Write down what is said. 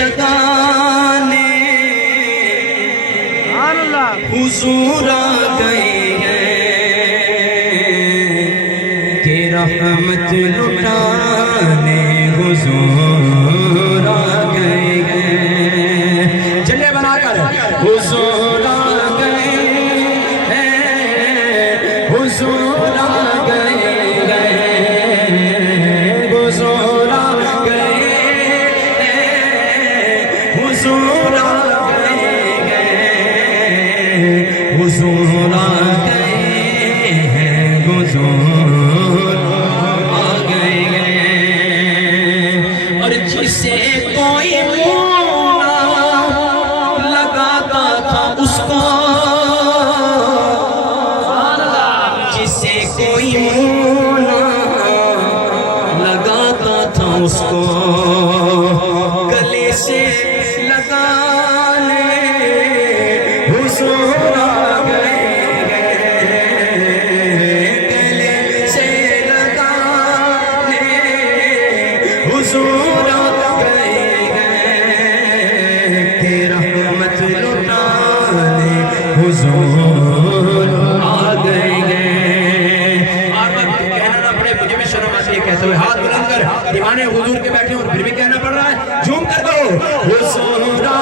جگانے حضور آ گئے ہیں کہ رحمت لٹانے حضور آ گئے ہیں چلے بنا کر حضور آ گئے ہیں حضور آ گئے ہیں حضور آ گئے ہیں حضور آ گئے ہیں حضور آ گئے ہیں حضور آ گئے ہیں اور جسے کوئی مونا لگاتا تھا اس کو جسے کوئی مونا لگاتا تھا اس کو گلے سے لگانے حضور آ گئے گلے سے لگانے حضور آ گئے کہ رحمت لٹانے حضور آ گئے اور وقت کہنا نہ پڑے مجھے بھی شرم آتی ہے کہتے ہوئے ہاتھ بلند کر دیوانے حضور کے بیٹھے اور پھر بھی کہنا پڑ رہا ہے جھوم کر دو حضور آ